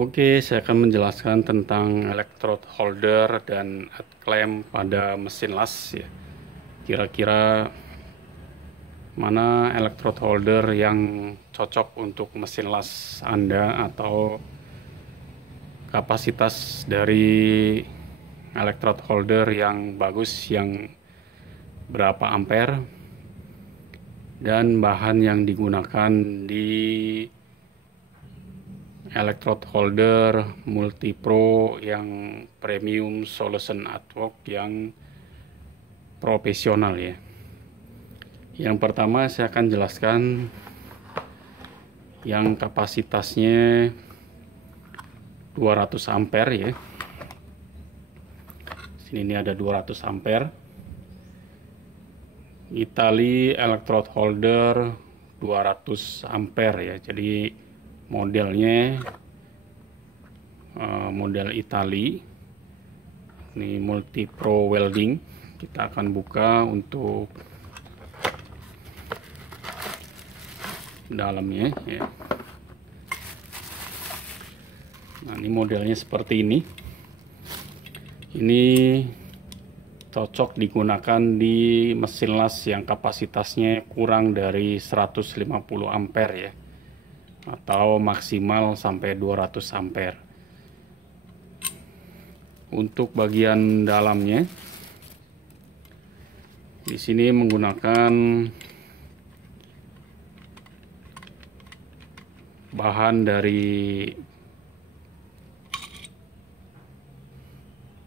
Oke, saya akan menjelaskan tentang electrode holder dan head clamp pada mesin las ya. Kira-kira mana electrode holder yang cocok untuk mesin las Anda atau kapasitas dari electrode holder yang bagus, yang berapa ampere, dan bahan yang digunakan di electrode holder multipro yang premium solution artwork yang profesional ya. Yang pertama saya akan jelaskan yang kapasitasnya 200 ampere ya. Sini ini ada 200 ampere. Itali electrode holder 200 ampere ya. Jadi modelnya model Itali. Ini multipro welding. Kita akan buka untuk dalamnya ya. Nah, ini modelnya seperti ini. Ini cocok digunakan di mesin las yang kapasitasnya kurang dari 150 ampere ya, atau maksimal sampai 200 ampere. Untuk bagian dalamnya di sini menggunakan bahan dari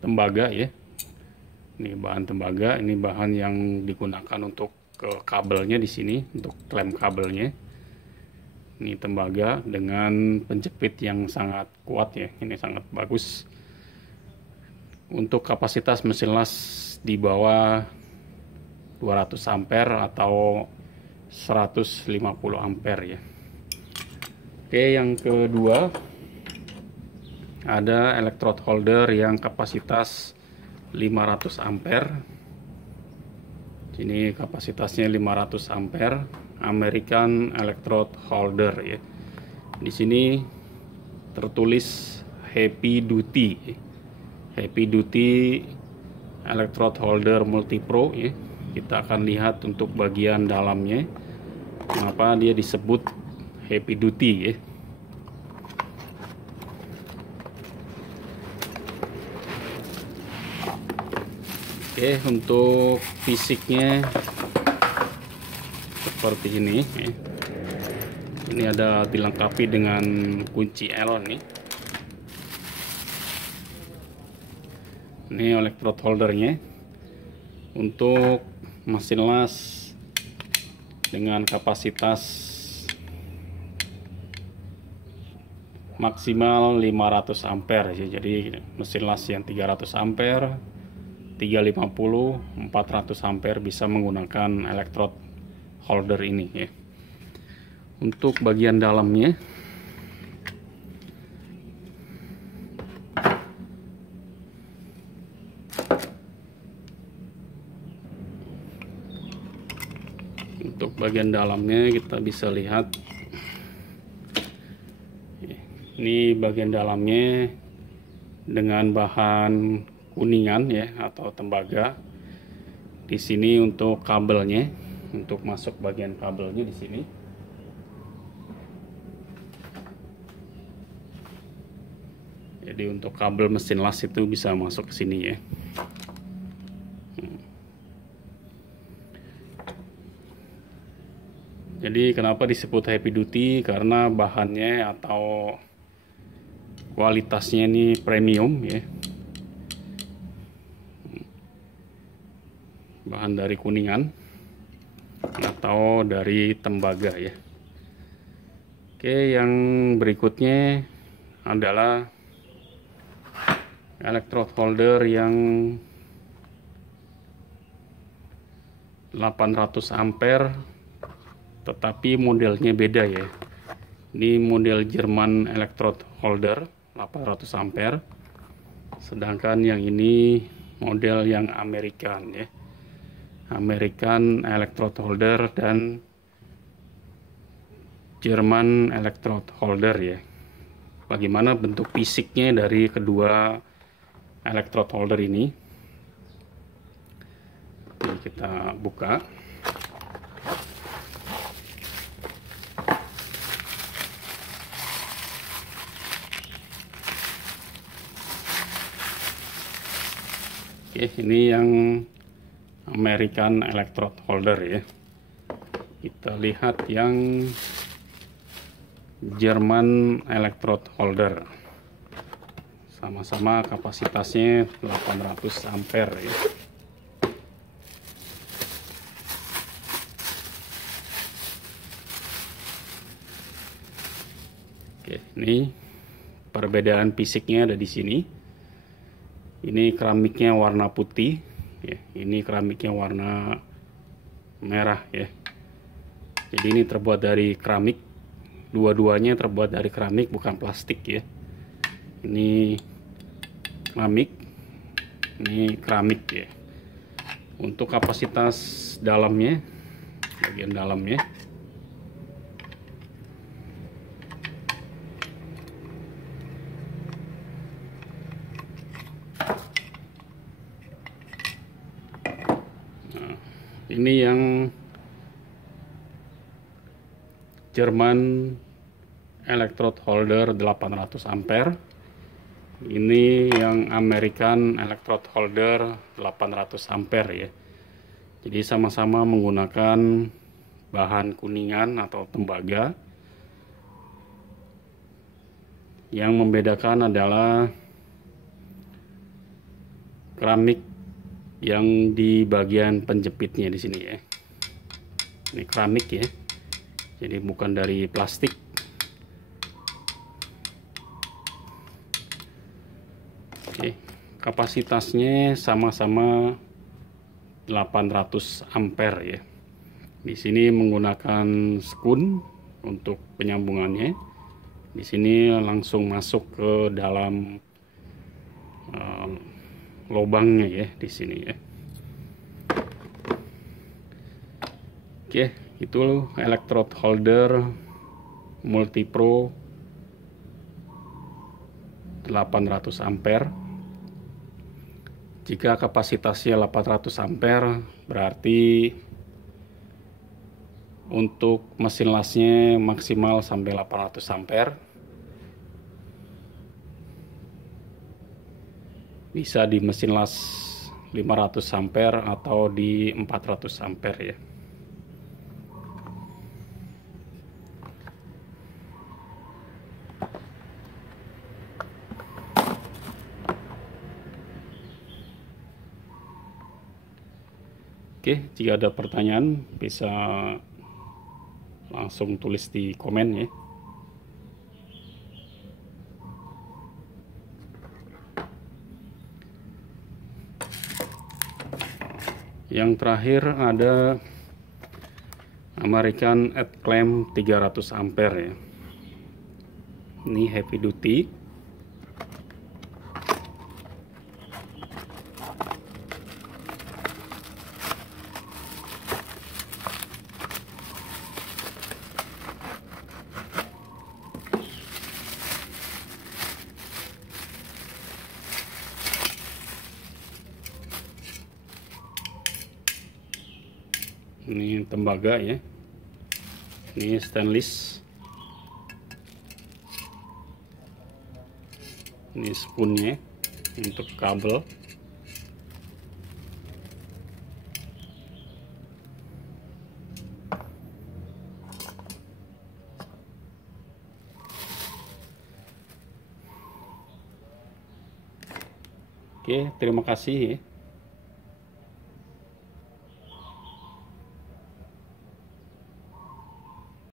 tembaga ya. Ini bahan tembaga, ini bahan yang digunakan untuk kabelnya di sini, untuk klem kabelnya. Ini tembaga dengan penjepit yang sangat kuat ya, ini sangat bagus. Untuk kapasitas mesin las di bawah 200 ampere atau 150 ampere ya. Oke, yang kedua ada electrode holder yang kapasitas 500 ampere. Ini kapasitasnya 500 ampere, American electrode holder ya. Di sini tertulis heavy duty. Heavy duty electrode holder multipro ya. Kita akan lihat untuk bagian dalamnya kenapa dia disebut heavy duty ya. Oke, untuk fisiknya seperti ini ya. Ini ada dilengkapi dengan kunci Allen nih. Ini electrode holdernya untuk mesin las dengan kapasitas maksimal 500 ampere ya. Jadi mesin las yang 300 ampere, 350, 400 ampere bisa menggunakan electrode holder ini ya. Untuk bagian dalamnya kita bisa lihat ini bagian dalamnya dengan bahan kuningan ya, atau tembaga. Di sini untuk kabelnya, untuk masuk bagian kabelnya di sini. Jadi untuk kabel mesin las itu bisa masuk ke sini ya. Jadi kenapa disebut heavy duty? Karena bahannya atau kualitasnya ini premium ya. Bahan dari kuningan atau dari tembaga ya. Oke, yang berikutnya adalah electrode holder yang 800 ampere, tetapi modelnya beda ya. Ini model Jerman electrode holder 800 ampere, sedangkan yang ini model yang American ya. American electrode holder dan Jerman electrode holder ya. bagaimana bentuk fisiknya dari kedua electrode holder ini. Ini kita buka. Oke, ini yang American electrode holder ya. Kita lihat yang German electrode holder. Sama-sama kapasitasnya 800 ampere ya. Oke, ini perbedaan fisiknya ada di sini. Ini keramiknya warna putih, ya. Ini keramiknya warna merah ya. Jadi ini terbuat dari keramik, dua-duanya terbuat dari keramik bukan plastik ya. Ini keramik, ini keramik ya. Untuk kapasitas dalamnya, bagian dalamnya. Ini yang German electrode holder 800 ampere. Ini yang American electrode holder 800 ampere ya. Jadi sama-sama menggunakan bahan kuningan atau tembaga. Yang membedakan adalah keramik yang di bagian penjepitnya di sini ya. Ini keramik ya. Jadi bukan dari plastik. Oke, kapasitasnya sama-sama 800 ampere ya. Di sini menggunakan skun untuk penyambungannya. Di sini langsung masuk ke dalam lubangnya ya di sini ya. Oke, itu electrode holder Multipro 800 ampere. Jika kapasitasnya 800 ampere berarti untuk mesin lasnya maksimal sampai 800 ampere. Bisa di mesin las 500 ampere atau di 400 ampere ya. Oke, jika ada pertanyaan bisa langsung tulis di komen ya. Yang terakhir ada American Headclamp 300 ampere ya. Ini heavy duty. Ini tembaga ya. Ini stainless. Ini spoonnya untuk kabel. Oke, terima kasih ya.